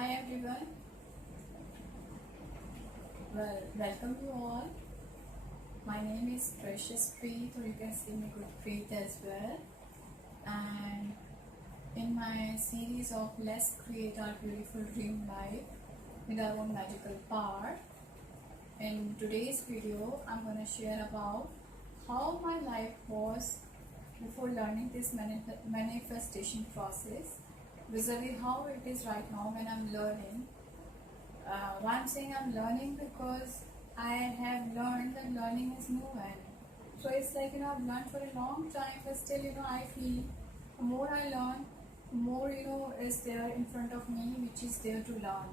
Hi everyone. Well, welcome you all. My name is Precious Preet, or you can see me good Preet as well. And in my series of Let's Create Our Beautiful Dream Life with Our Own Magical Power, in today's video, I'm going to share about how my life was before learning this manifestation process vis-a-vis how it is right now when I'm learning. Why I'm saying I'm learning because I have learned that learning is new, and so it's like I've learned for a long time, but still I feel the more I learn, the more is there in front of me which is there to learn.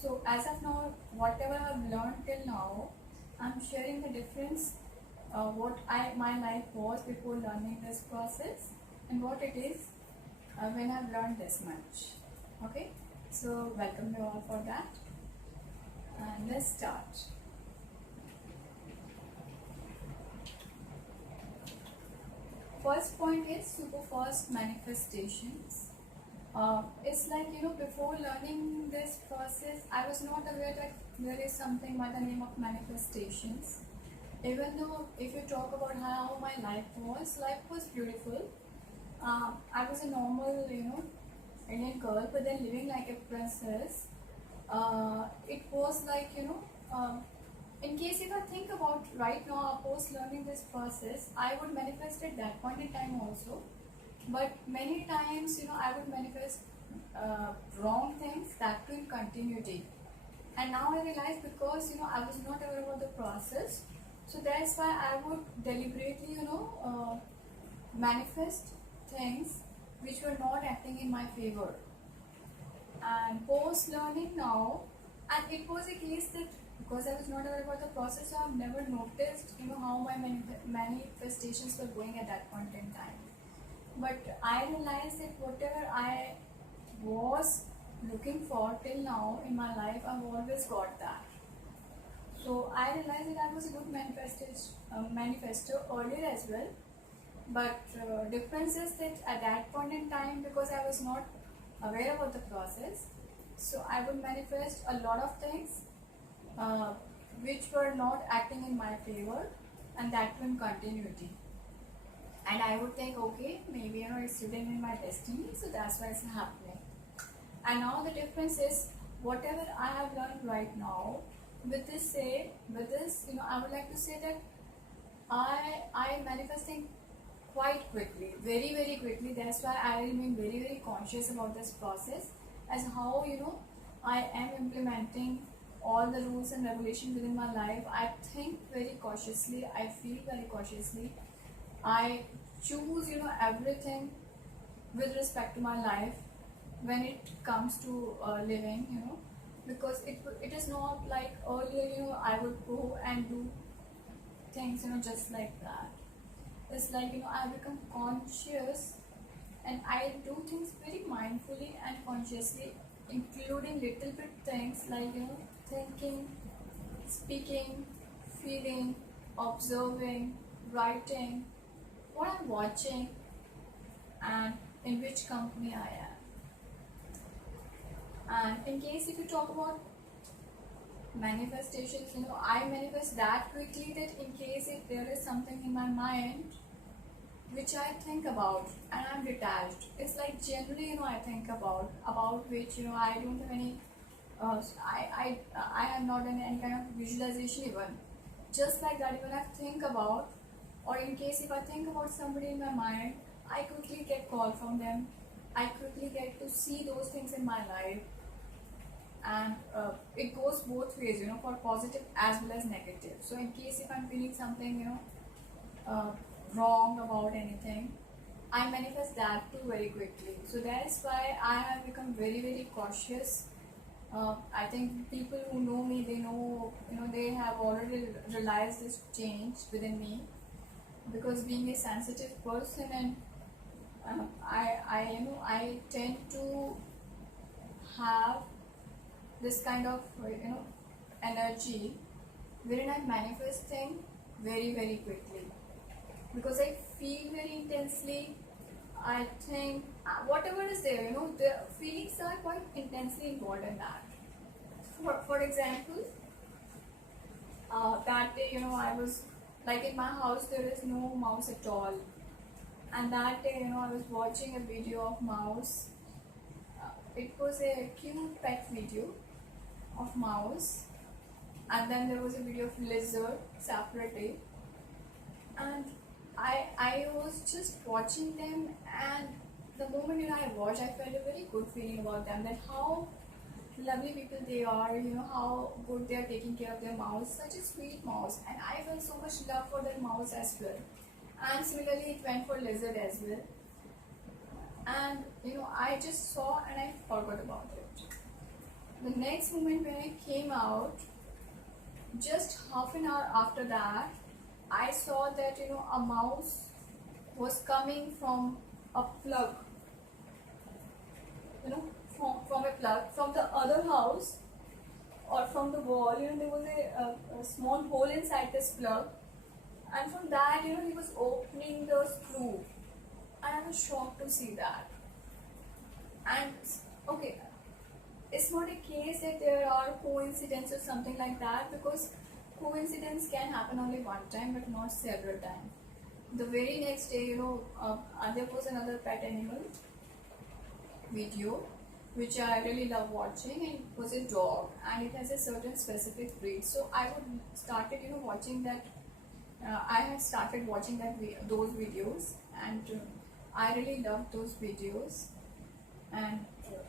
So as of now, whatever I've learned till now, I'm sharing the difference, what my life was before learning this process and what it is when I've learned this much. Okay, so welcome you all for that, and let's start. First point is super fast manifestations. It's like before learning this process, I was not aware that there is something by the name of manifestations. Even though if you talk about how my life was beautiful. I was a normal Indian girl, but then living like a princess. It was like in case if I think about right now post learning this process, I would manifest at that point in time also, but many times I would manifest wrong things, that too in continuity. And now I realize because I was not aware about the process, so that's why I would deliberately manifest things which were not acting in my favor. And post learning now, and it was a case that because I was not aware about the process, so I've never noticed how my manifestations were going at that point in time. But I realized that whatever I was looking for till now in my life, I've always got that. So I realized that I was a good manifestor earlier as well, but difference is that at that point in time, because I was not aware about the process, so I would manifest a lot of things uh, which were not acting in my favor, and that too in continuity. And I would think, okay, maybe it's written in my destiny, so that's why it's happening. And now the difference is whatever I have learned right now. With this, I would like to say that I am manifesting quite quickly, very very quickly. That's why I remain very very conscious about this process, as how I am implementing all the rules and regulations within my life. I think very cautiously, I feel very cautiously, I choose everything with respect to my life when it comes to living, because it is not like earlier I would go and do things just like that. It's like I become conscious, and I do things very mindfully and consciously, including little bit things like thinking, speaking, feeling, observing, writing, what I'm watching, and in which company I am. And in case if you talk about manifestations, I manifest that quickly that in case if there is something in my mind which I think about and I'm detached, it's like generally I think about which I don't have any I have not done any kind of visualization even. Just like that, even I think about, or in case if I think about somebody in my mind, I quickly get call from them. I quickly get to see those things in my life, and it goes both ways, for positive as well as negative. So in case if I'm feeling something, uh, wrong about anything, I manifest that too very quickly. So that's why I have become very very cautious. I think people who know me, they know, they have already realized this change within me, because being a sensitive person, and I tend to have this kind of energy wherein I manifest things very very quickly, because I feel very intensely. I think whatever is there, the feelings are quite intensely involved in that. For example, that day, I was like, in my house there is no mouse at all, and that day, I was watching a video of mouse. It was a cute pet video of mouse, and then there was a video of lizard separately, and I was just watching them, and the moment I watched, I felt a very good feeling about them, that how lovely people they are, how good they are taking care of their mouse, such a sweet mouse, and I felt so much love for that mouse as well. And similarly it went for lizard as well, and I just saw and I forgot about it. The next moment when I came out, just half an hour after that, I saw that a mouse was coming from a plug, from a plug from the other house, or from the wall. There was a small hole inside this plug, and from that he was opening the screw, and I was shocked to see that. And okay, it's not a case that there are coincidences or something like that, because coincidence can happen only one time but not several times. The very next day, there was another pet animal video which I really love watching, and it was a dog, and it has a certain specific breed. So I would started watching that. I had started watching those videos, and I really loved those videos, and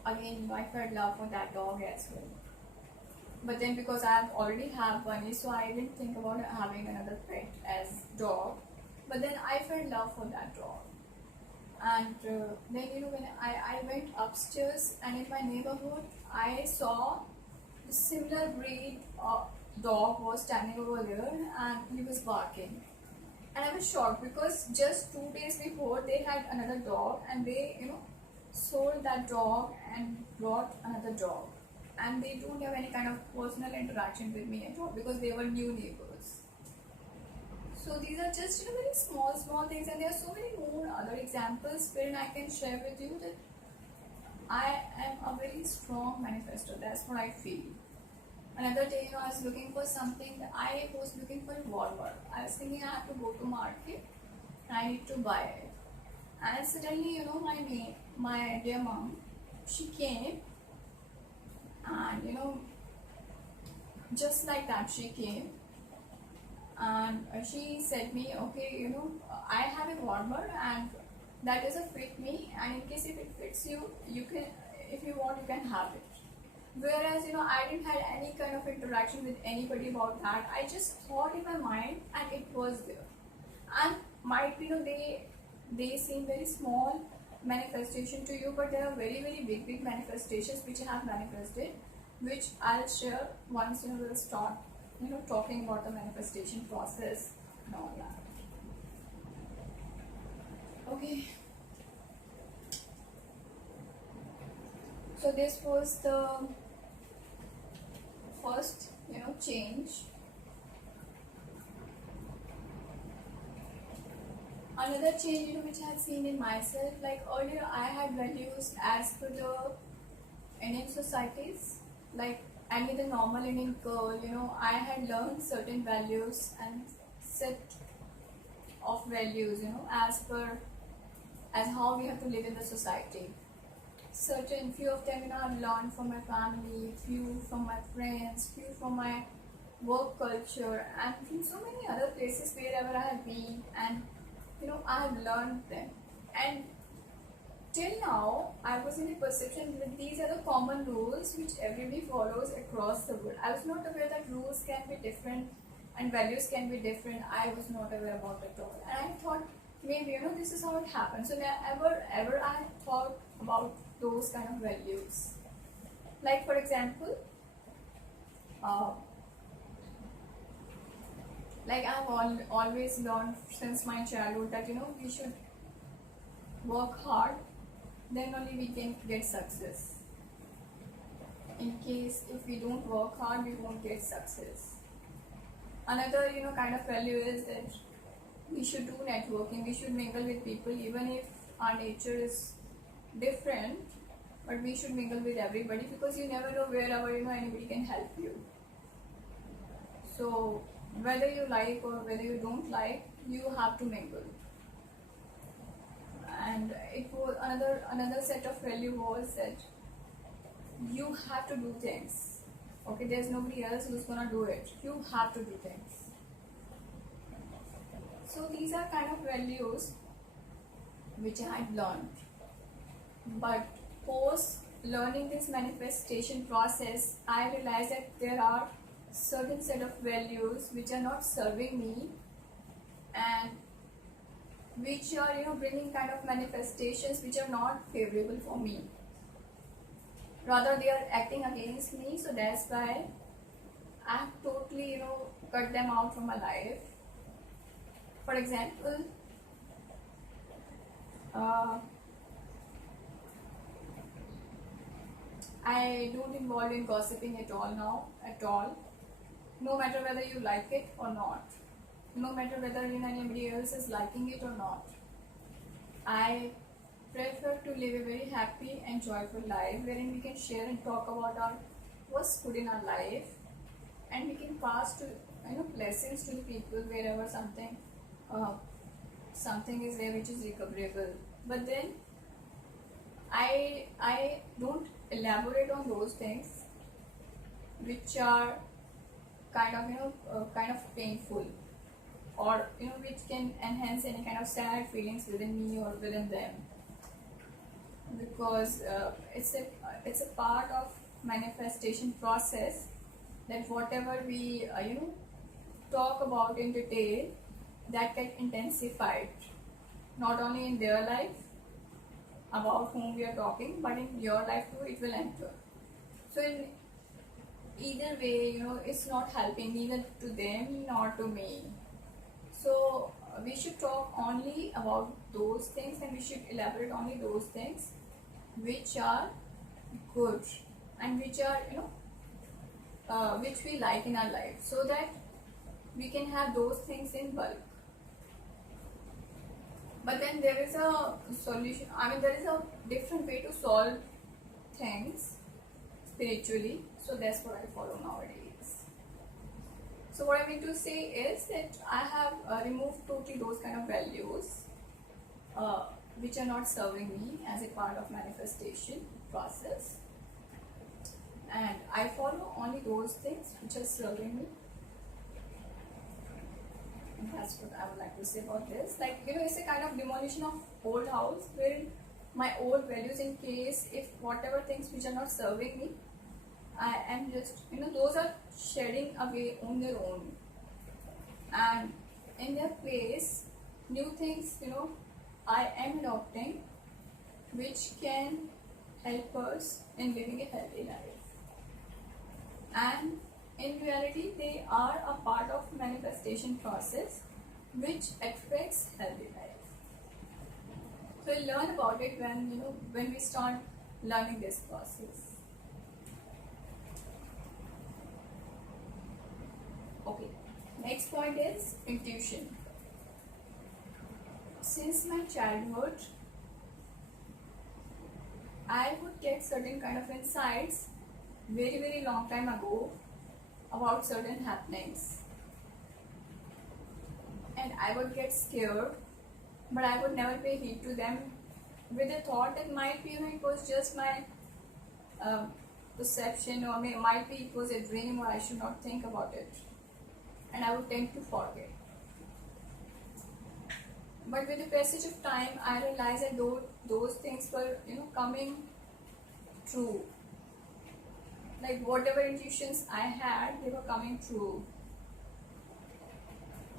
again I felt love for that dog as well. But then, because I already have bunny, so I didn't think about having another pet as dog. But then I felt love for that dog. And then when I went upstairs, and in my neighborhood I saw a similar breed of dog was standing over there, and he was barking. And I was shocked, because just 2 days before they had another dog, and they sold that dog and brought another dog, and they don't have any kind of personal interaction with me at all, because they were new neighbors. So these are just very small things, and there are so many more other examples wherein I can share with you that I am a very strong manifestor. That's what I feel. Another day, I was looking for something. I was looking for a warmer. I was thinking I have to go to market and I need to buy it. And suddenly, my dear mom, she came, and just like that she came, and she said me, okay, I have a warmer, and that doesn't fit me, and in case if it fits you, you can, if you want, you can have it. Whereas I didn't have any kind of interaction with anybody about that. I just thought in my mind, and it was there. And might be they seem very small manifestation to you, but there are very big manifestations which I have manifested, which I'll share once we'll start talking about the manifestation process and all that. Okay, so this was the first change. Another change which I had seen in myself, like earlier I had values as per the Indian societies, like any the normal Indian girl, I had learned certain values and set of values, as how we have to live in the society. Certain few of them, I've learned from my family, few from my friends, few from my work culture, and from so many other places wherever I have been, and I have learned them. And till now, I was in a perception that these are the common rules which everybody follows across the world. I was not aware that rules can be different and values can be different. I was not aware about it at all. And I thought maybe, this is how it happens. So never ever I thought about those kind of values. Like for example, like I've always learned since my childhood that we should work hard, then only we can get success. In case if we don't work hard, we won't get success. Another kind of value is that we should do networking, we should mingle with people, even if our nature is different, but we should mingle with everybody, because you never know wherever anybody can help you. So whether you like or whether you don't like, you have to mingle. And it was another set of value was that you have to do things. Okay, there's nobody else who's gonna do it. You have to do things. So these are kind of values which I had learned. But post learning this manifestation process, I realized that there are certain set of values which are not serving me, and which are bringing kind of manifestations which are not favorable for me. Rather, they are acting against me. So that's why I have totally cut them out from my life. For example, I don't involve in gossiping at all now, at all. No matter whether you like it or not, no matter whether anybody else is liking it or not. I prefer to live a very happy and joyful life, wherein we can share and talk about what's good in our life, and we can pass to blessings to the people wherever something is there which is recoverable. But then I don't elaborate on those things which are kind of painful, or which can enhance any kind of sad feelings within me or within them, because it's a part of manifestation process, that whatever we talk about in detail, that get intensified, not only in their life about whom we are talking, but in your life too it will enter. So in either way, it's not helping neither to them nor to me. So we should talk only about those things, and we should elaborate only those things which are good and which are which we like in our life, so that we can have those things in bulk. But then there is a solution. There is a different way to solve things spiritually. So that's what I follow nowadays. So what I mean to say is that I have removed totally those kind of values which are not serving me as a part of manifestation process, and I follow only those things which are serving me. And that's what I would like to say about this. Like, it's a kind of demolition of old house, where my old values, in case if whatever things which are not serving me, I am just those are shedding away on their own, and in their place new things I am adopting, which can help us in living a healthy life. And in reality, they are a part of manifestation process which affects healthy life. So we'll learn about it when we start learning this process. Okay, next point is intuition. Since my childhood, I would get certain kind of insights very long time ago about certain happenings, and I would get scared, but I would never pay heed to them, with the thought that might be it was just my perception, or might be it was a dream, or I should not think about it, and I would tend to forget. But with the passage of time, I realized that those things were coming true. Like, whatever intuitions I had, they were coming true.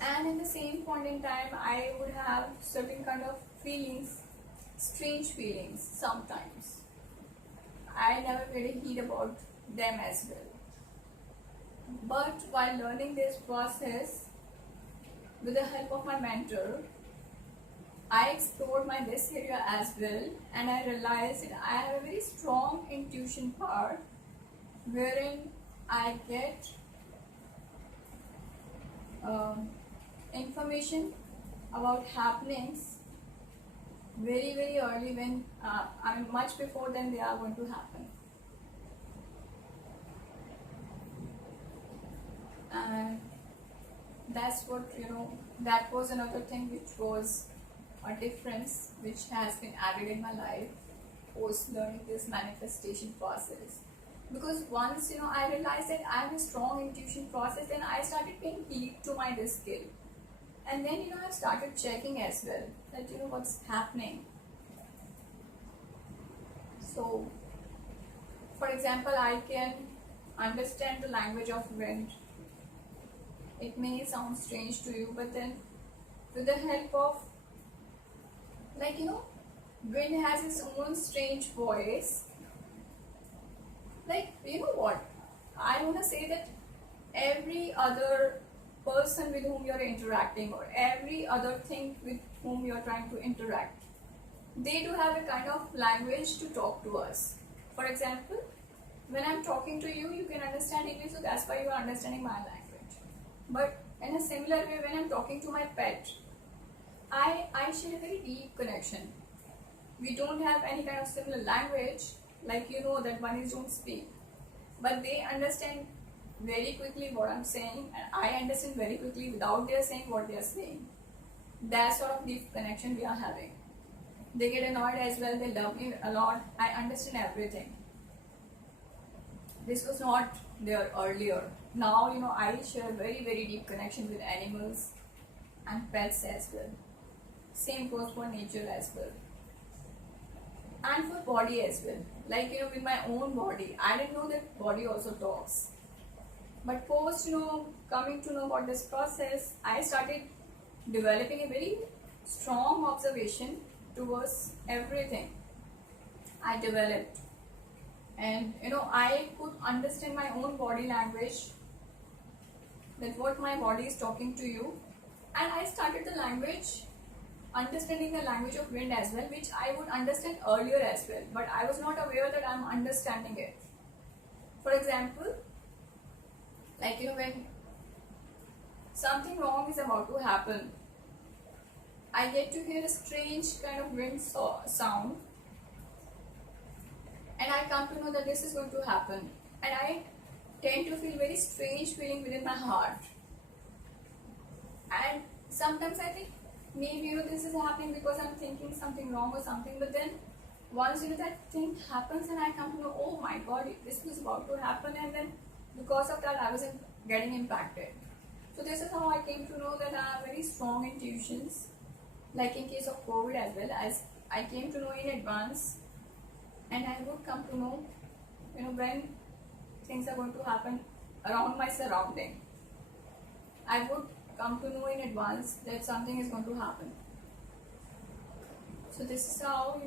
And in the same point in time, I would have certain kind of feelings, strange feelings sometimes. I never paid a heed about them as well. But while learning this process, with the help of my mentor, I explored this area as well, and I realized that I have a very strong intuition part, wherein I get information about happenings very very early, when I mean much before then they are going to happen. And that's what, that was another thing which was a difference which has been added in my life post learning this manifestation process. Because once I realized that I have a strong intuition process, then I started paying heed to my this skill. And then I started checking as well that what's happening. So for example, I can understand the language of wind. It may sound strange to you, but then with the help of, like wind has its own strange voice. Like what, I want to say that every other person with whom you're interacting, or every other thing with whom you're trying to interact, they do have a kind of language to talk to us. For example, when I'm talking to you, you can understand English, so that's why you are understanding my language. But in a similar way, when I'm talking to my pet, I share a very deep connection. We don't have any kind of similar language, like that one is don't speak, but they understand very quickly what I'm saying, and I understand very quickly without their saying what they are saying. That sort of deep connection we are having. They get annoyed as well, they love me a lot, I understand everything. This was not there earlier. Now I share very very deep connection with animals and pets as well. Same goes for nature as well, and for body as well. Like with my own body, I didn't know that body also talks. But post coming to know about this process, I started developing a very strong observation towards everything I developed. And I could understand my own body language, that what my body is talking to you. And I started the language, understanding the language of wind as well, which I would understand earlier as well, but I was not aware that I'm understanding it. For example, like when something wrong is about to happen, I get to hear a strange kind of wind sound, and I come to know that this is going to happen, and I tend to feel very strange feeling within my heart. And sometimes I think maybe this is happening because I'm thinking something wrong or something, but then once that thing happens, and I come to know, oh my god, this was about to happen, and then because of that I was getting impacted. So this is how I came to know that I have very strong intuitions, like in case of COVID as well, as I came to know in advance, and I would come to know when things are going to happen around my surrounding. I would come to know in advance that something is going to happen. So this is how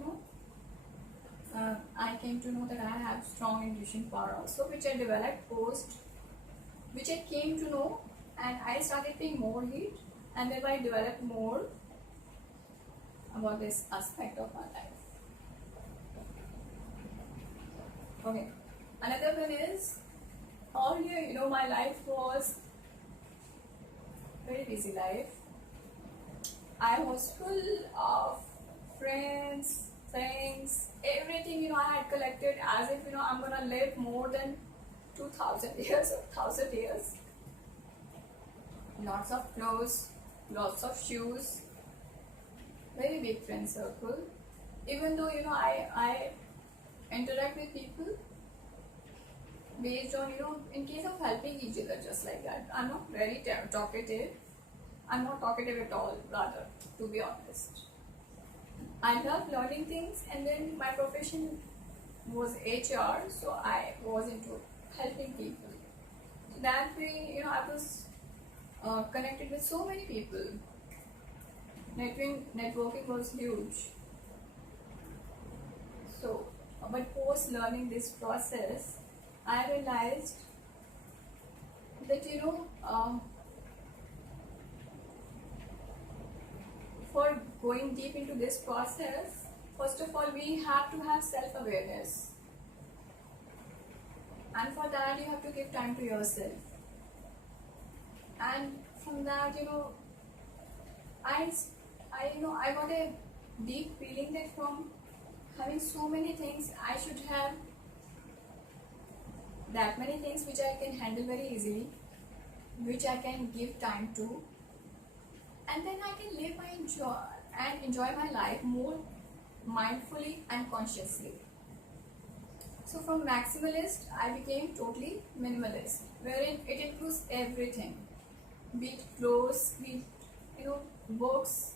I came to know that I have strong intuition power also, which I developed post, which I came to know, and I started paying more heed, and then I developed more about this aspect of my life. Okay, another one is, earlier my life was very busy life. I was full of friends, things, everything I had collected, as if I'm gonna live more than 2000 years or 1000 years. Lots of clothes, lots of shoes, very big friend circle. Even though I interact with people based on in case of helping each other, just like that. I'm not very talkative. I'm not talkative at all, rather, to be honest. I love learning things, and then my profession was HR, so I was into helping people. So that way, I was connected with so many people. Networking was huge. So, but post learning this process, I realized that for going deep into this process, first of all, we have to have self-awareness, and for that you have to give time to yourself. And from that, I got a deep feeling that from having so many things, I should have that many things which I can handle very easily, which I can give time to, and then I can live my enjoy my life more mindfully and consciously. So from maximalist, I became totally minimalist, wherein it includes everything, be it clothes, be it books,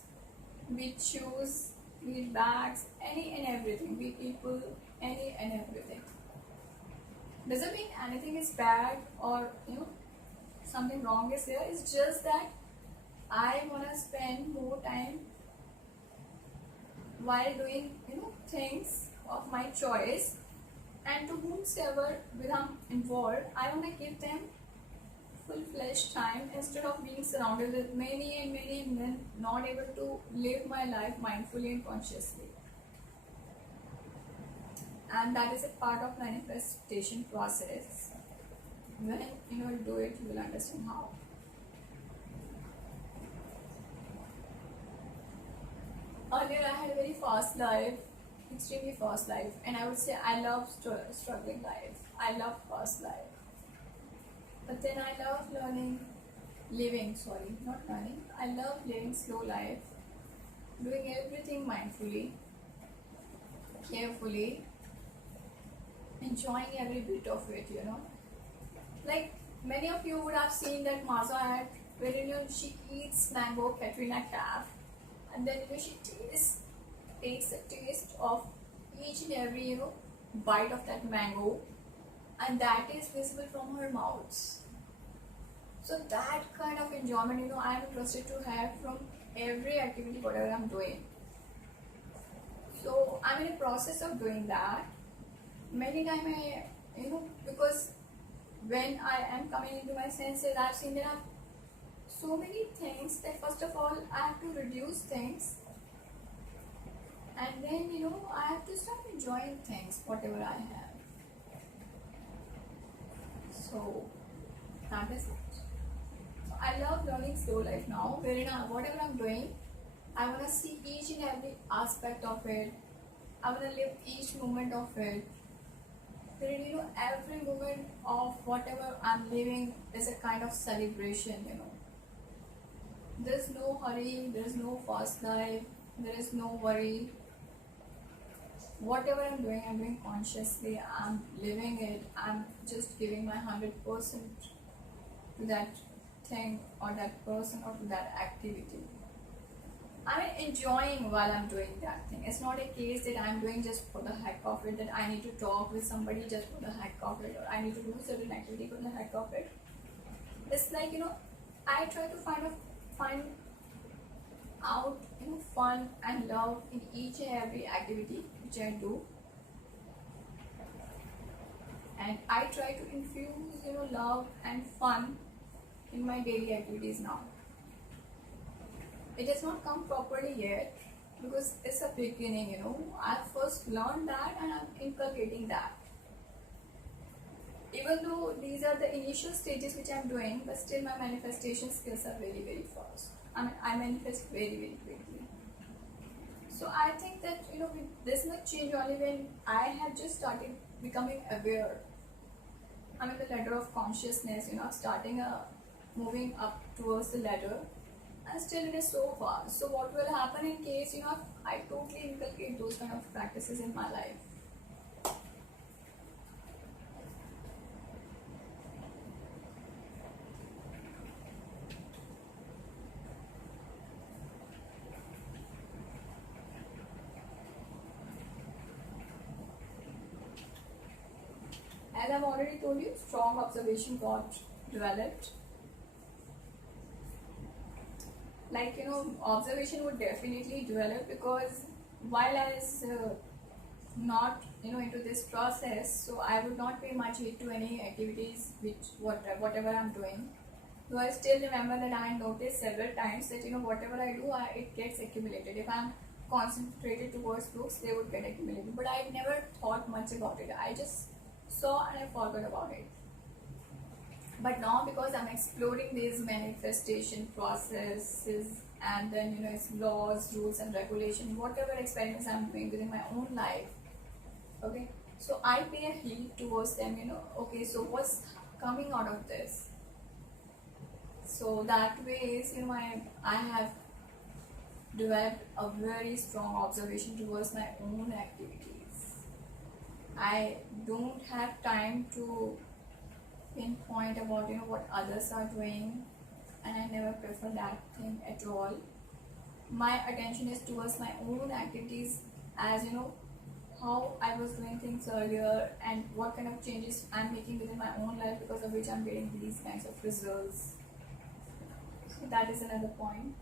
be it shoes, be it bags, any and everything, be it people, any and everything. Doesn't mean anything is bad or something wrong is there. It's just that I wanna spend more time while doing things of my choice, and to whomsoever will I'm involved, I wanna give them full-fledged time instead of being surrounded with many and many and then not able to live my life mindfully and consciously. And that is a part of manifestation process. When you do it, you will understand how. Earlier I had a very fast life, extremely fast life, and I would say I love struggling life. I love fast life. But then I love not learning. I love living slow life, doing everything mindfully, carefully, enjoying every bit of it, Like many of you would have seen that Maza ad wherein she eats mango Katrina Kaif, and then she takes a taste of each and every bite of that mango, and that is visible from her mouth. So that kind of enjoyment I am interested to have from every activity whatever I'm doing. So I'm in a process of doing that. Many times I because when I am coming into my senses, I've seen there are so many things that first of all I have to reduce things, and then I have to start enjoying things whatever I have. So that is it. So I love learning slow life now, wherein whatever I'm doing, I want to see each and every aspect of it. I want to live each moment of it. Wherein every moment of whatever I'm living is a kind of celebration. There's no hurry, there's no fast life, there is no worry. Whatever I'm doing consciously, I'm living it, I'm just giving my 100% to that thing or that person or to that activity. I'm enjoying while I'm doing that thing. It's not a case that I'm doing just for the heck of it, that I need to talk with somebody just for the heck of it, or I need to do certain activity for the heck of it. It's like I try to find out fun and love in each and every activity which I do, and I try to infuse love and fun in my daily activities now. It has not come properly yet because it's a beginning. I first learned that and I'm inculcating that. Even though these are the initial stages which I'm doing, but still my manifestation skills are very, very fast. I manifest very, very quickly. So I think that with this much change only when I have just started becoming aware. I'm in the ladder of consciousness, starting moving up towards the ladder, and still it is so far. So what will happen in case I totally inculcate those kind of practices in my life? As I've already told you, strong observation got developed. Like observation would definitely develop, because while I was not into this process, so I would not pay much heed to any activities which whatever I'm doing. So I still remember that I noticed several times that whatever I do, it gets accumulated. If I'm concentrated towards books, they would get accumulated. But I never thought much about it. I just saw and I forgot about it. But now, because I'm exploring these manifestation processes and then it's laws, rules, and regulation, whatever experiments I'm doing within my own life. Okay, so I pay a heed towards them. Okay, so what's coming out of this? So that way is I have developed a very strong observation towards my own activities. I don't have time to pinpoint about what others are doing, and I never prefer that thing at all. My attention is towards my own activities, as how I was doing things earlier and what kind of changes I'm making within my own life, because of which I'm getting these kinds of results. So that is another point.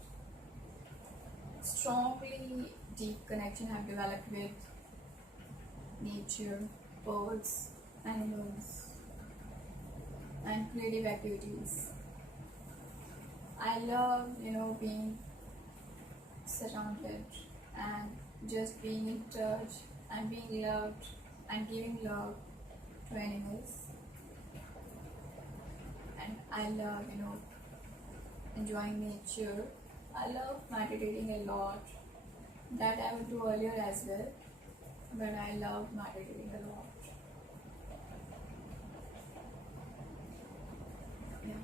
Strongly deep connection I've developed with nature, birds, animals, and creative activities. I love being surrounded and just being in touch and being loved and giving love to animals. And I love enjoying nature. I love meditating a lot. That I would do earlier as well, but I love meditating a lot. Yeah.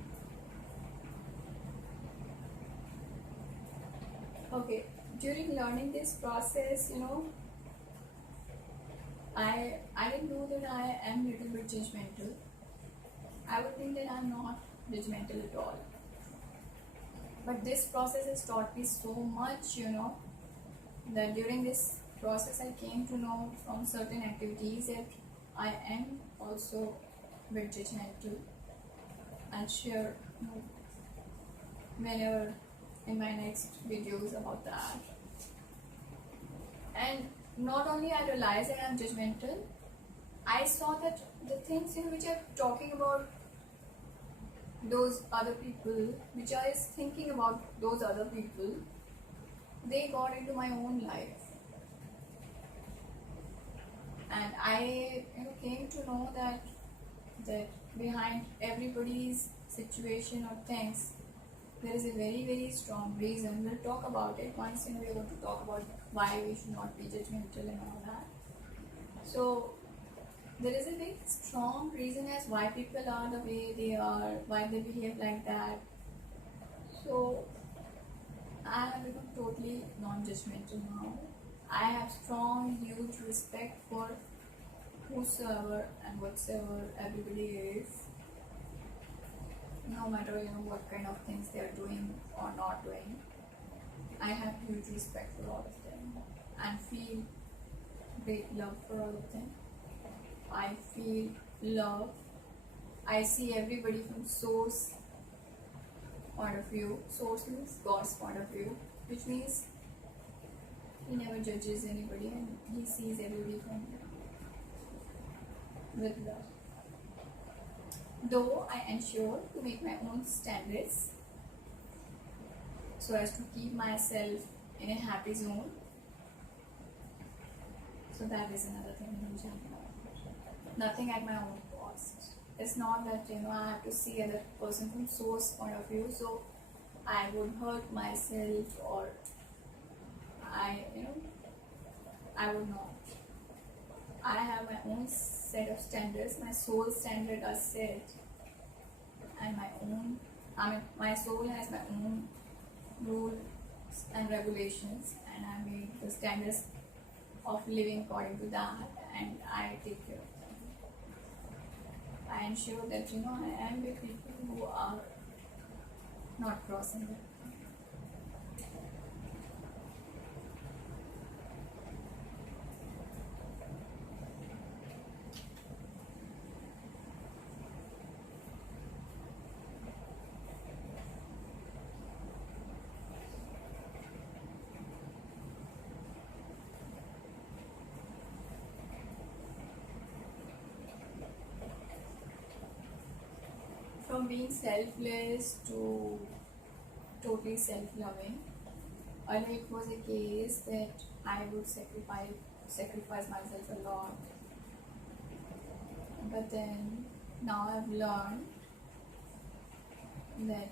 Okay. During learning this process, I didn't know that I am a little bit judgmental. I would think that I'm not judgmental at all. But this process has taught me so much, that during this process I came to know from certain activities that I am also a bit judgmental. I'll share whenever in my next videos about that. And not only I realized that I'm judgmental, I saw that the things which I'm talking about those other people, which I was thinking about those other people, they got into my own life. And I came to know that behind everybody's situation or things, there is a very, very strong reason. We'll talk about it once we are going to talk about why we should not be judgmental and all that. So there is a very strong reason as why people are the way they are, why they behave like that. So I have become totally non-judgmental now. I have strong, huge respect for whosoever and whatsoever everybody is, no matter what kind of things they are doing or not doing. I have huge respect for all of them and feel great love for all of them. I feel love. I see everybody from source point of view. Source means God's point of view, which means He never judges anybody and He sees everybody from with love. Though I ensure to make my own standards so as to keep myself in a happy zone. So that is another thing in general. Nothing at my own cost. It's not that I have to see other person from source point of view, so I would hurt myself, or I would not. I have my own set of standards. My soul standards are set, and my soul has my own rules and regulations, and I made the standards of living according to that, and I take care of them. I ensure that I am with people who are not crossing them. From being selfless to totally self-loving. Earlier it was a case that I would sacrifice myself a lot. But then now I've learned that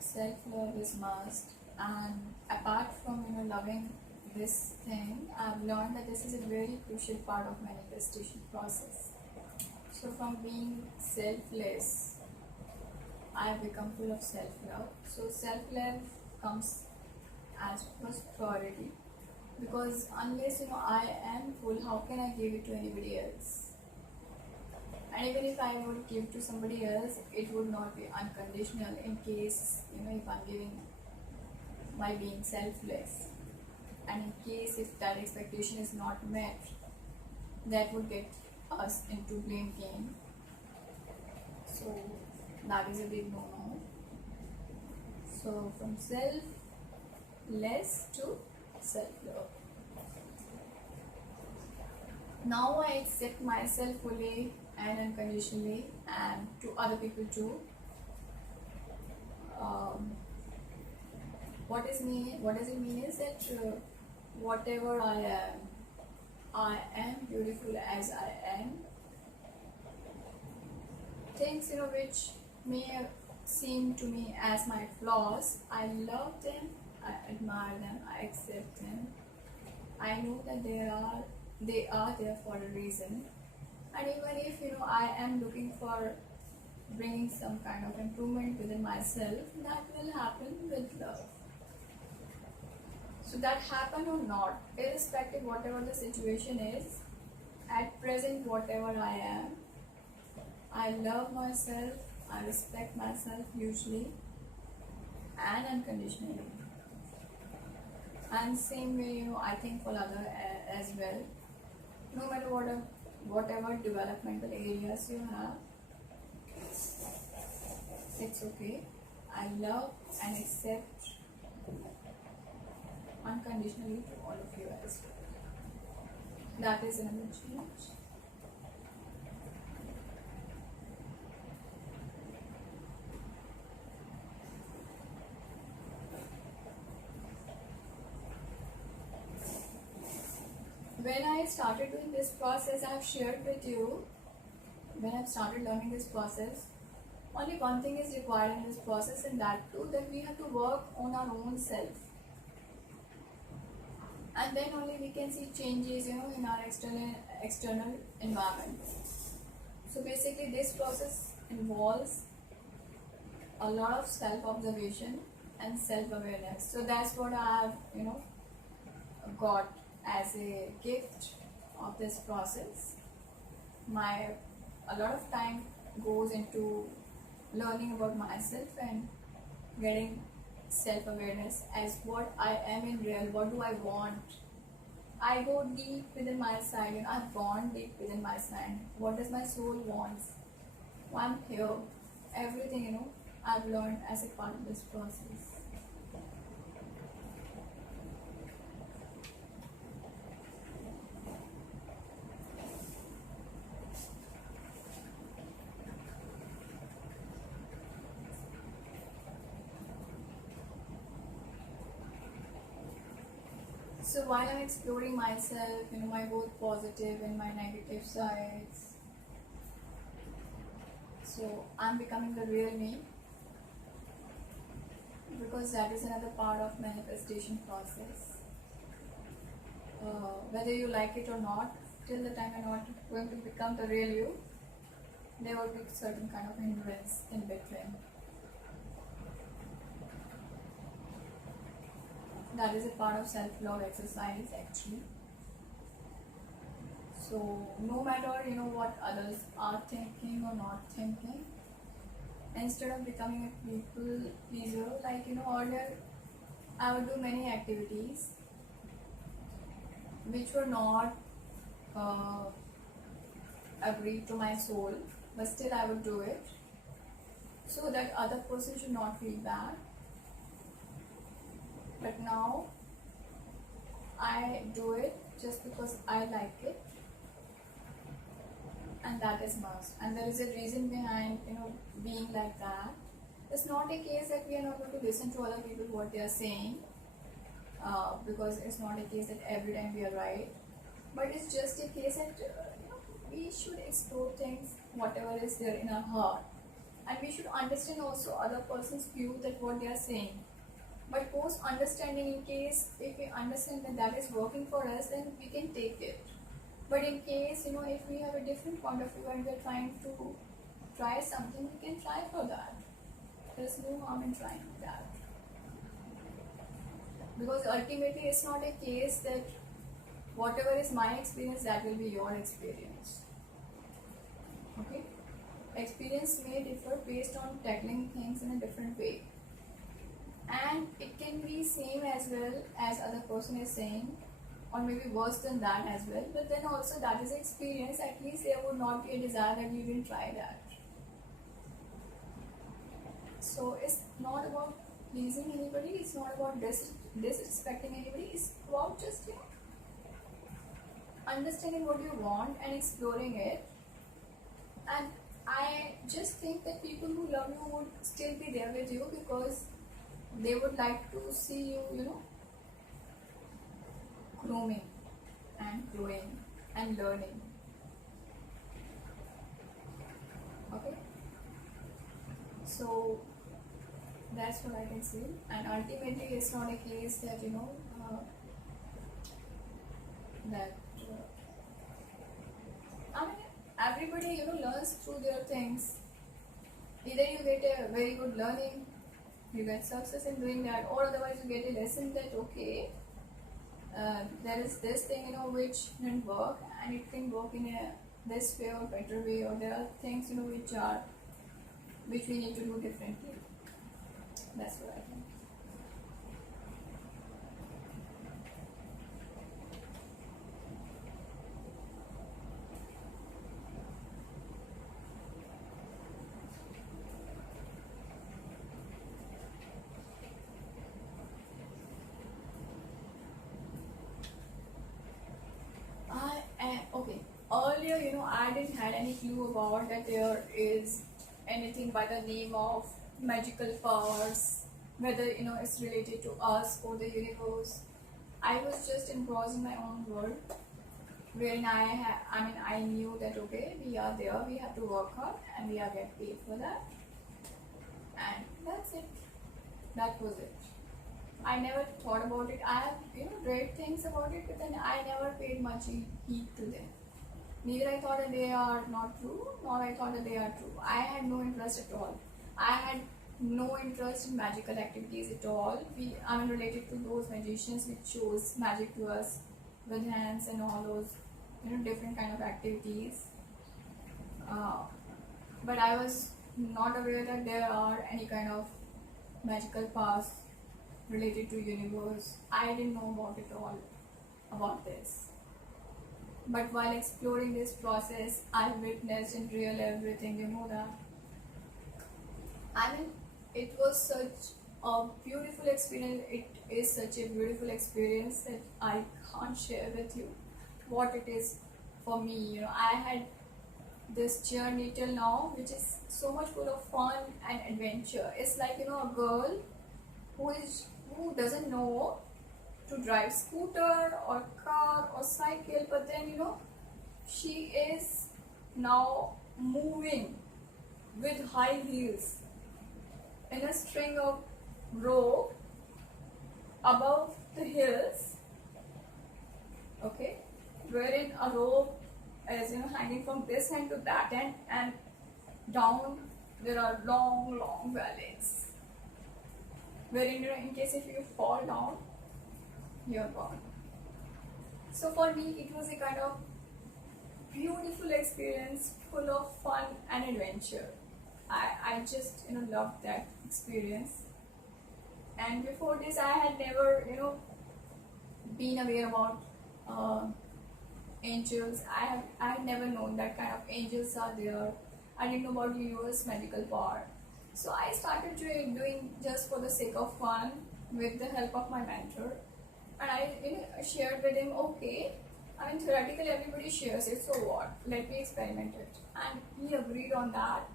self-love is must, And apart from loving this thing, I've learned that this is a very crucial part of manifestation process. So from being selfless, I've become full of self-love. So self-love comes as first priority, because unless I am full, how can I give it to anybody else? And even if I would give to somebody else, it would not be unconditional, in case if I'm giving by being selfless, and in case if that expectation is not met, that would get us into blame game. So that is a big no-no. So from selfless to self-love. Now I accept myself fully and unconditionally, and to other people too. What does it mean is that whatever I am beautiful as I am. Things which may seem to me as my flaws, I love them, I admire them, I accept them. I know that they are there for a reason. And even if I am looking for bringing some kind of improvement within myself, that will happen with love. So that happen or not, irrespective whatever the situation is, at present whatever I am, I love myself, I respect myself hugely and unconditionally. And same way, I think for other as well. No matter whatever developmental areas you have, it's okay. I love and accept unconditionally to all of you as well. That is another change. When I started doing this process, I have shared with you, when I've started learning this process, only one thing is required in this process, and that too, that we have to work on our own self. And then only we can see changes in our external environment. So basically this process involves a lot of self-observation and self-awareness. So that's what I have got as a gift of this process. A lot of time goes into learning about myself and getting self-awareness as what I am in real, what do I want. I go deep within my side, I've gone deep within my side. What does my soul want? Why I'm here. Everything, I've learned as a part of this process. So while I'm exploring myself, my both positive and my negative sides, so I'm becoming the real me, because that is another part of manifestation process. Whether you like it or not, till the time you're not going to become the real you, there will be certain kind of hindrance in between. That is a part of self-love exercise actually. So no matter what others are thinking or not thinking, instead of becoming a people pleaser, like earlier I would do many activities which were not agreed to my soul, but still I would do it so that other person should not feel bad. But now I do it just because I like it, and that is must. And there is a reason behind being like that. It's not a case that we are not going to listen to other people what they are saying, because it's not a case that every time we are right. But it's just a case that we should explore things whatever is there in our heart, and we should understand also other person's view that what they are saying. But post understanding, in case if we understand that that is working for us, then we can take it. But in case, if we have a different point of view and we're trying to try something, we can try for that. There's no harm in trying that. Because ultimately it's not a case that whatever is my experience, that will be your experience. Okay? Experience may differ based on tackling things in a different way. And it can be same as well as other person is saying, or maybe worse than that as well. But then also that is experience. At least there would not be a desire that you didn't try that. So it's not about pleasing anybody. It's not about disrespecting anybody. It's about just understanding what you want and exploring it. And I just think that people who love you would still be there with you because they would like to see you, growing and growing and learning. Okay? So that's what I can say. And ultimately, it's not a case that, that I mean, everybody, learns through their things. Either you get a very good learning, you get success in doing that, or otherwise you get a lesson that okay, there is this thing which didn't work and it can work in this way or better way, or there are things which we need to do differently. That's what I think. Okay. Earlier, I didn't had any clue about that there is anything by the name of magical powers, whether it's related to us or the universe. I was just engrossed in my own world, wherein I knew that okay, we are there, we have to work hard, and we are get paid for that, and that's it. That was it. I never thought about it. I have read things about it, but then I never paid much heed to them. Neither I thought that they are not true, nor I thought that they are true. I had no interest at all. I had no interest in magical activities at all. I'm related to those magicians which shows magic to us with hands and all those different kind of activities. But I was not aware that there are any kind of magical powers related to universe. I didn't know about it all, about this. But while exploring this process, I witnessed in real everything, that. I mean, it was such a beautiful experience. It is such a beautiful experience that I can't share with you what it is for me. I had this journey till now, which is so much full of fun and adventure. It's like, a girl who doesn't know to drive scooter or car or cycle, but then she is now moving with high heels in a string of rope above the hills, okay, wherein a rope is hanging from this end to that end, and down there are long valleys wherein in case if you fall down, you're gone. So for me, it was a kind of beautiful experience, full of fun and adventure. I just loved that experience. And before this, I had never been aware about angels. I had never known that kind of angels are there. I didn't know about universe magical power. So I started doing just for the sake of fun with the help of my mentor. And I shared with him, okay, I mean theoretically everybody shares it, so what? Let me experiment it. And he agreed on that.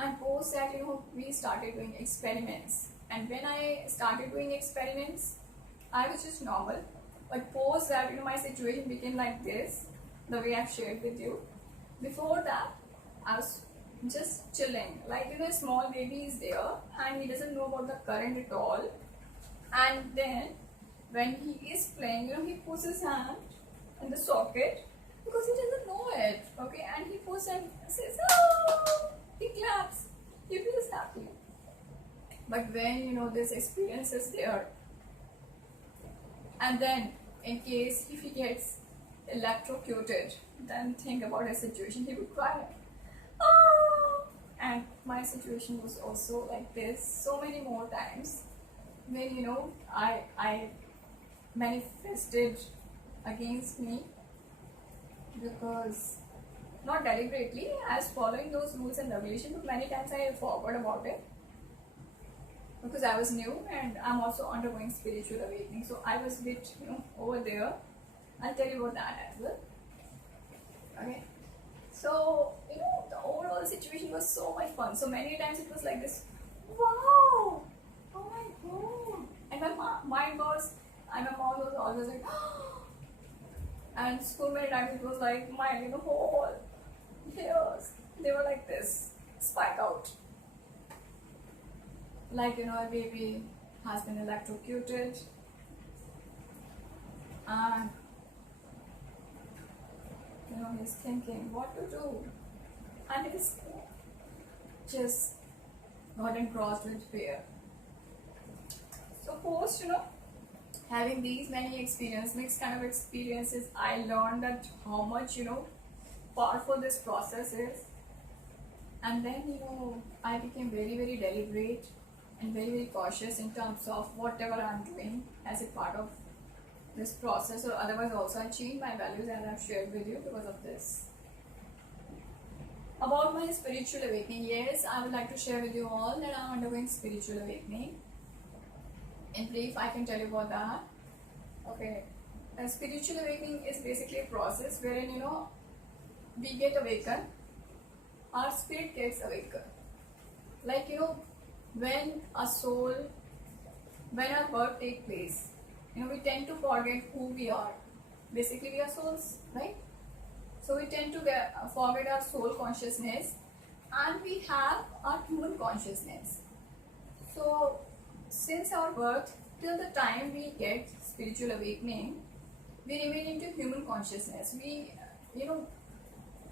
And post that, we started doing experiments. And when I started doing experiments, I was just normal. But post that, my situation became like this, the way I've shared with you. Before that, I was just chilling. Like, a small baby is there and he doesn't know about the current at all. And then when he is playing, he puts his hand in the socket because he doesn't know it, okay, and he puts and says, oh, he claps, he feels happy. But when this experience is there, and then in case if he gets electrocuted, then think about his situation, he would cry. Oh! And my situation was also like this so many more times when I manifested against me, because not deliberately, I was following those rules and regulations, but many times I forgot about it because I was new and I'm also undergoing spiritual awakening. So I was a bit, over there. I'll tell you about that as well. Okay. So, the overall situation was so much fun. So many times it was like this, wow, oh my god. And my mind was, and my mom was always like, and so many times it was like my, whole hairs, they were like this, spike out. Like, a baby has been electrocuted, and he's thinking what to do, and he's just gotten crossed with fear. So post having these many mixed kind of experiences, I learned that how much powerful this process is. And then I became very, very deliberate and very, very cautious in terms of whatever I'm doing as a part of this process, or otherwise also I changed my values as I've shared with you because of this. About my spiritual awakening, yes, I would like to share with you all that I'm undergoing spiritual awakening. In brief, I can tell you about that. Okay, a spiritual awakening is basically a process wherein we get awakened, our spirit gets awakened. Like when our birth takes place, we tend to forget who we are. Basically, we are souls, right? So we tend to forget our soul consciousness, and we have our human consciousness. So since our birth till the time we get spiritual awakening, we remain into human consciousness. We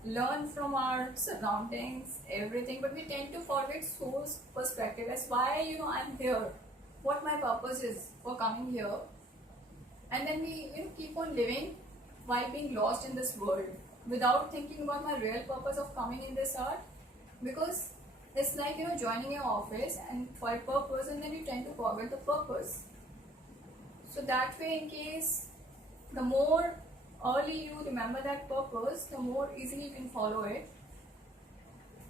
learn from our surroundings, everything, but we tend to forget soul's perspective as why I'm here, what my purpose is for coming here. And then we keep on living while being lost in this world without thinking about my real purpose of coming in this earth, because it's like joining your office and for a purpose, and then you tend to forget the purpose. So that way, in case the more early you remember that purpose, the more easily you can follow it,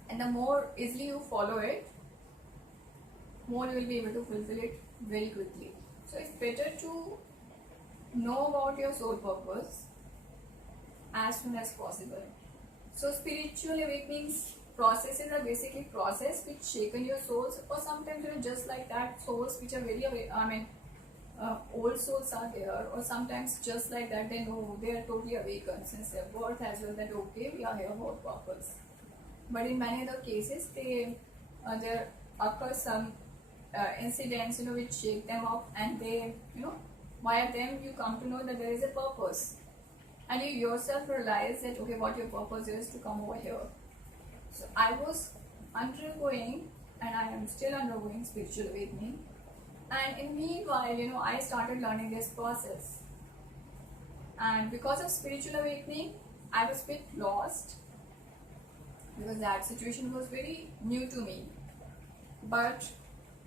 and the more easily you follow it, more you will be able to fulfill it very quickly. So it's better to know about your soul purpose as soon as possible. So spiritual awakenings processes are basically process which shaken your souls, or sometimes just like that, souls which are very old souls are there, or sometimes just like that they know they are totally awakened since their birth as well, that okay, we are here for purpose. But in many other cases, there occur some incidents which shake them up, and they via them you come to know that there is a purpose, and you yourself realize that okay, what your purpose is to come over here. So I was undergoing, and I am still undergoing spiritual awakening. And in meanwhile, I started learning this process. And because of spiritual awakening, I was a bit lost because that situation was very new to me. But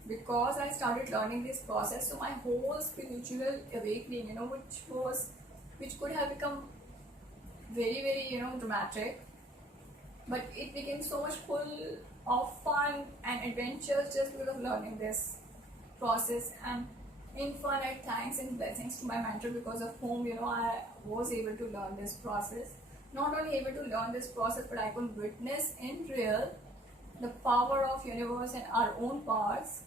because I started learning this process, so my whole spiritual awakening, which could have become very, very, dramatic, but it became so much full of fun and adventures just because of learning this process, and infinite thanks and blessings to my mentor, because of whom I was able to learn this process. Not only able to learn this process, but I could witness in real the power of universe and our own powers.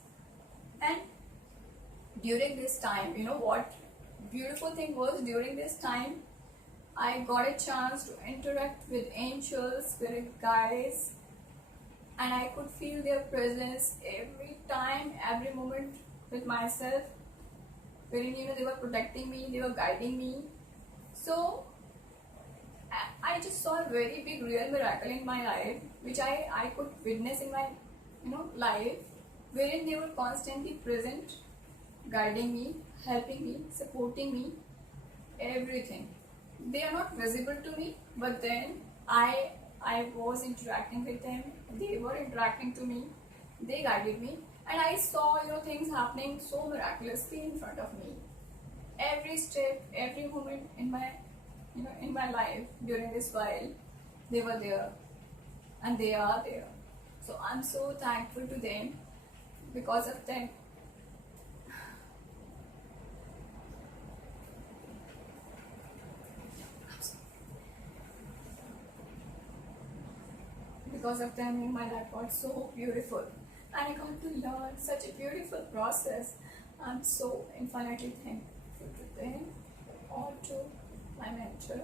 And during this time, what beautiful thing was, during this time I got a chance to interact with angels, spirit guides, and I could feel their presence every time, every moment with myself. wherein they were protecting me, they were guiding me. So I just saw a very big real miracle in my life, which I could witness in my life, wherein they were constantly present, guiding me, helping me, supporting me, everything. They are not visible to me, but then I was interacting with them. They were interacting to me. They guided me, and I saw things happening so miraculously in front of me. Every step, every moment in my in my life during this while, they were there, and they are there. So I'm so thankful to them. Because of them, my life got so beautiful, and I got to learn such a beautiful process. I'm so infinitely thankful to them, or to my mentor,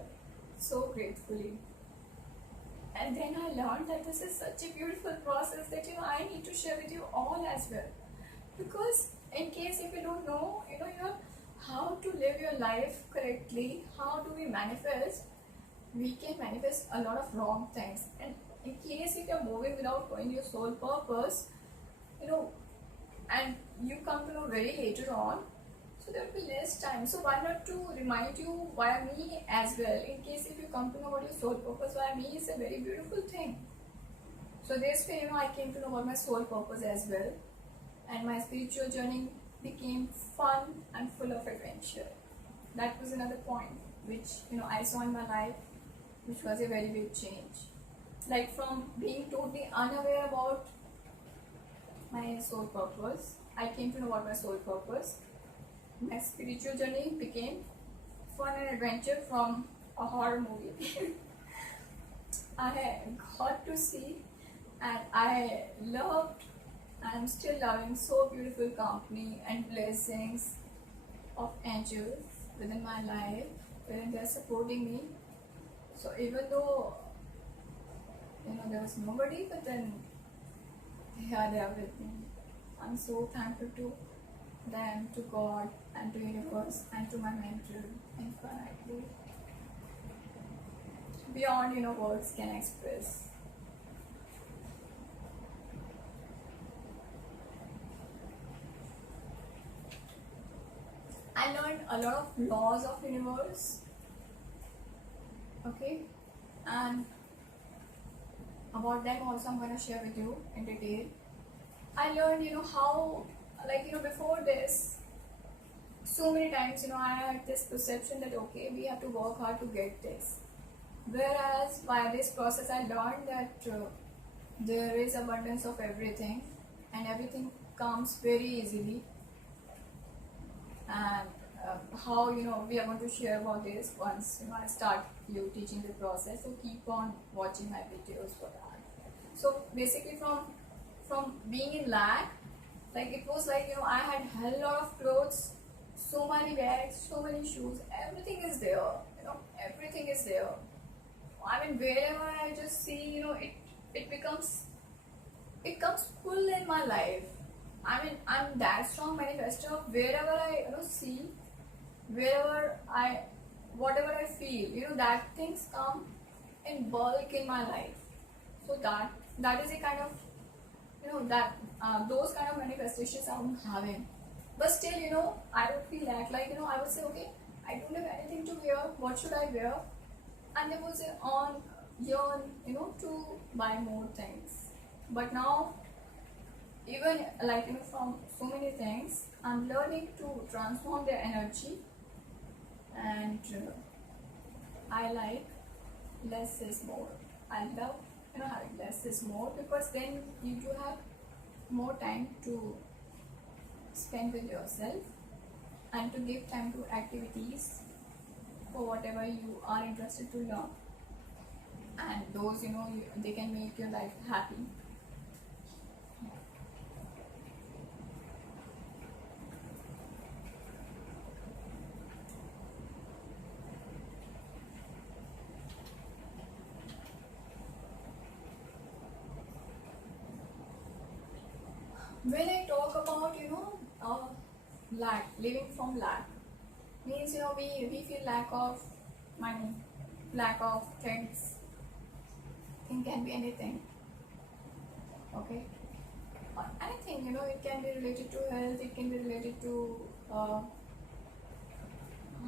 so gratefully. And then I learned that this is such a beautiful process that I need to share with you all as well. Because in case if you don't know, how to live your life correctly, how do we manifest, we can manifest a lot of wrong things. And in case if you're moving without knowing your soul purpose, and you come to know very later on, so there will be less time. So why not to remind you via me as well, in case if you come to know about your soul purpose via me, is a very beautiful thing. So this way, I came to know about my soul purpose as well, and my spiritual journey became fun and full of adventure. That was another point which I saw in my life, which was a very big change. Like from being totally unaware about my soul purpose, I came to know about my soul purpose. My spiritual journey became fun and adventure from a horror movie. I got to see, and I loved, and I'm still loving so beautiful company and blessings of angels within my life, wherein they are supporting me. So even though there was nobody, but then they are there with me. I'm so thankful to them, to God, and to universe, and to my mentor infinitely. Beyond words can express. I learned a lot of laws of universe. Okay, and about them also I'm gonna share with you in detail. I learned how, before this, so many times I had this perception that okay, we have to work hard to get this. Whereas by this process I learned that there is abundance of everything, and everything comes very easily. And how we are going to share about this once I start teaching the process. So keep on watching my videos for that. So basically from being in lack, it was I had hell lot of clothes, so many bags, so many shoes, everything is there, everything is there. I mean, wherever I just see, it becomes full in my life. I mean, I'm that strong manifestor. Wherever I see, whatever I feel, that things come in bulk in my life. So that is a kind of that those kind of manifestations I'm having. But still, I would feel that I would say, okay, I don't have anything to wear. What should I wear? And there was an yearn, to buy more things. But now, even from so many things, I'm learning to transform their energy, and I like less is more. I love having less is more, because then you do have more time to spend with yourself, and to give time to activities for whatever you are interested to learn, and those they can make your life happy. When I talk about lack, living from lack means, we feel lack of money, lack of things. Thing can be anything, okay? Or anything, it can be related to health, it can be related to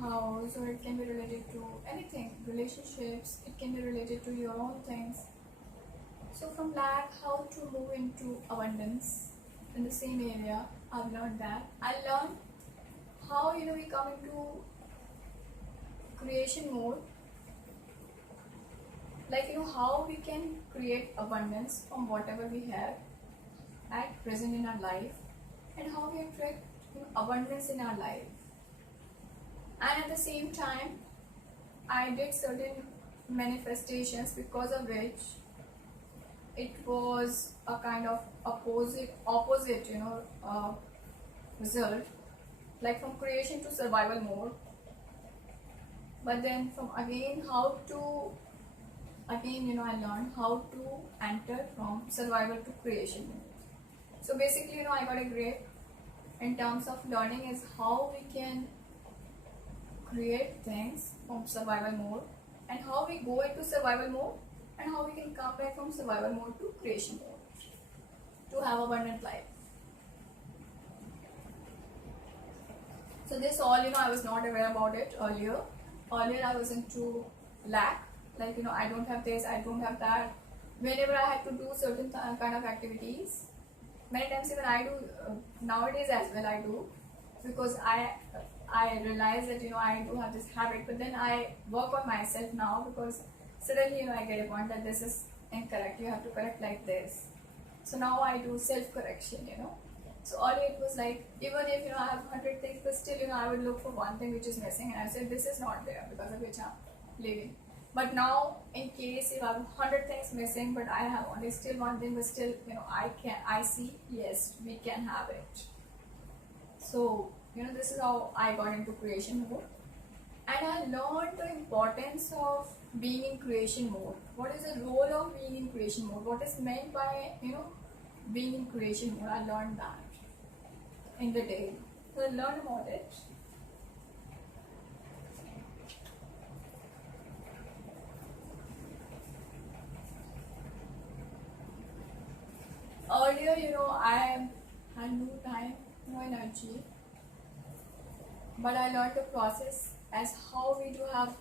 house, or it can be related to anything, relationships, it can be related to your own things. So from lack, how to move into abundance in the same area, I've learned that. I learned how, we come into creation mode, like, how we can create abundance from whatever we have at present in our life, and how we attract, abundance in our life. And at the same time, I did certain manifestations because of which it was a kind of opposite result, like from creation to survival mode. But then from I learned how to enter from survival to creation mode. So basically, I got a grip in terms of learning is how we can create things from survival mode, and how we go into survival mode, and how we can come back from survival mode to creation mode to have abundant life. So this all, I was not aware about it earlier. Earlier I was into lack, like, I don't have this, I don't have that. Whenever I had to do certain kind of activities, many times even I do, nowadays as well I do, because I realize that, I do have this habit, but then I work on myself now, because suddenly, I get a point that this is incorrect, you have to correct like this. So now I do self-correction, So earlier it was like, even if, I have 100 things, but still, I would look for one thing which is missing, and I said, this is not there, because of which I'm living. But now, in case if I have 100 things missing, but I have only still one thing, but still, I see, yes, we can have it. So, this is how I got into creation mode. And I learned the importance of being in creation mode. What is the role of being in creation mode? What is meant by, being in creation mode? I learned that in the day. So I learned about it. Earlier, I had no time, no energy. But I learned the process as how we do have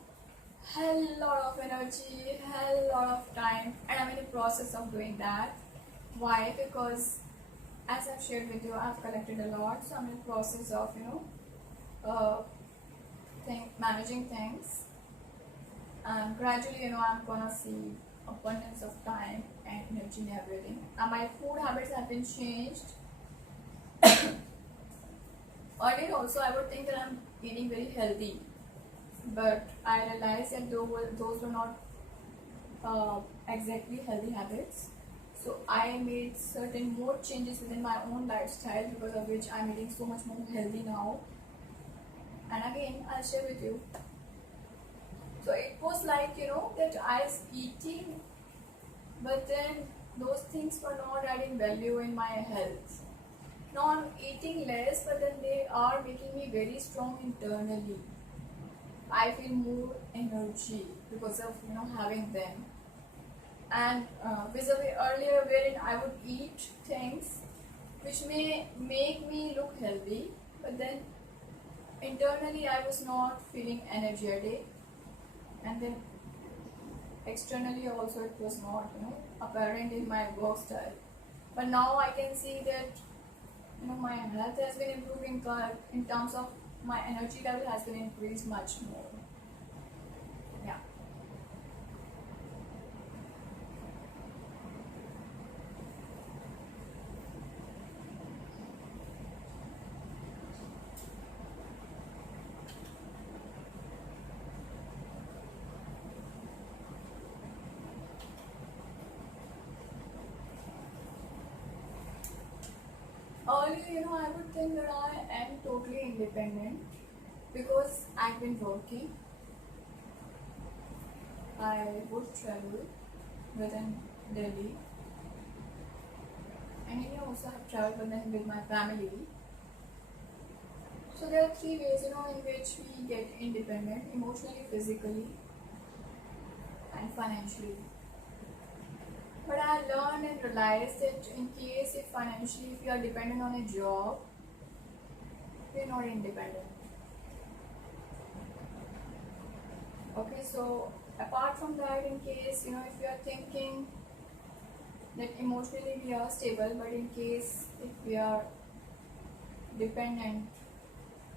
hell lot of energy, hell lot of time, and I'm in the process of doing that. Why? Because as I've shared with you, I've collected a lot, so I'm in the process of managing things, and gradually, I'm gonna see abundance of time and energy and everything. And my food habits have been changed. Earlier also, I would think that I'm eating very healthy, but I realized that those were not exactly healthy habits. So I made certain more changes within my own lifestyle, because of which I'm eating so much more healthy now. And again, I'll share with you. So it was like, that I was eating, but then those things were not adding value in my health. Now I'm eating less, but then they are making me very strong internally. I feel more energy because of having them. And vis-a-vis earlier, wherein I would eat things which may make me look healthy, but then internally I was not feeling energetic, and then externally also it was not apparent in my work style. But now I can see that my health has been improving, in terms of my energy level has been increased much more. Yeah. Earlier, I would think that I am totally independent, because I've been working. I would travel within Delhi, and also have traveled with my family. So there are three ways, in which we get independent: emotionally, physically, and financially. But I learned and realized that in case if financially, if you are dependent on a job, you're not independent. Okay, so apart from that, in case if you are thinking that emotionally we are stable, but in case if we are dependent,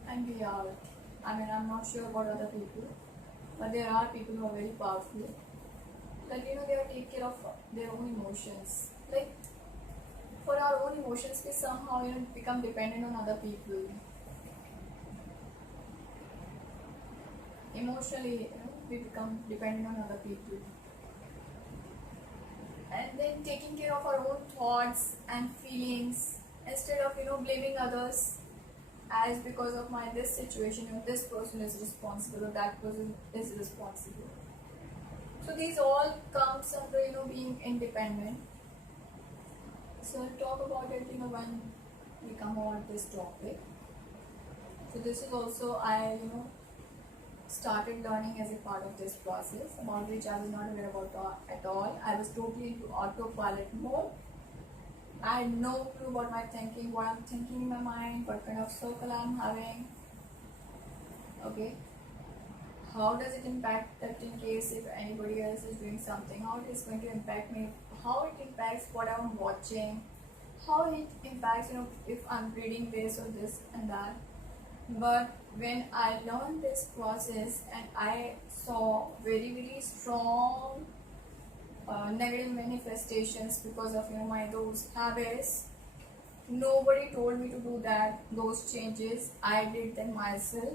and we are, I mean, I'm not sure about other people, but there are people who are very powerful, that they will take care of their own emotions. Like for our own emotions, we somehow become dependent on other people. Emotionally, we become dependent on other people, and then taking care of our own thoughts and feelings instead of blaming others, as because of my this situation, this person is responsible or that person is responsible. So these all comes under being independent. So I'll talk about it when we come on this topic. So this is also I started learning as a part of this process, about which I was not aware about at all. I was totally into autopilot mode. I had no clue about my thinking, what I'm thinking in my mind, what kind of circle I'm having. Okay, how does it impact that, in case if anybody else is doing something, how it is going to impact me, how it impacts what I'm watching, how it impacts if I'm reading this or this and that. But when I learned this process and I saw very very strong negative manifestations because of my those habits, nobody told me to do that, those changes I did them myself,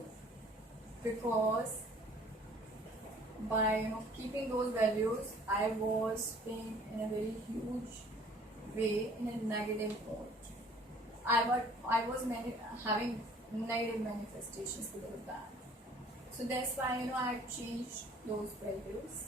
because by keeping those values, I was being in a very huge way in a negative mode. I was having negative manifestations because of that. So that's why I changed those values.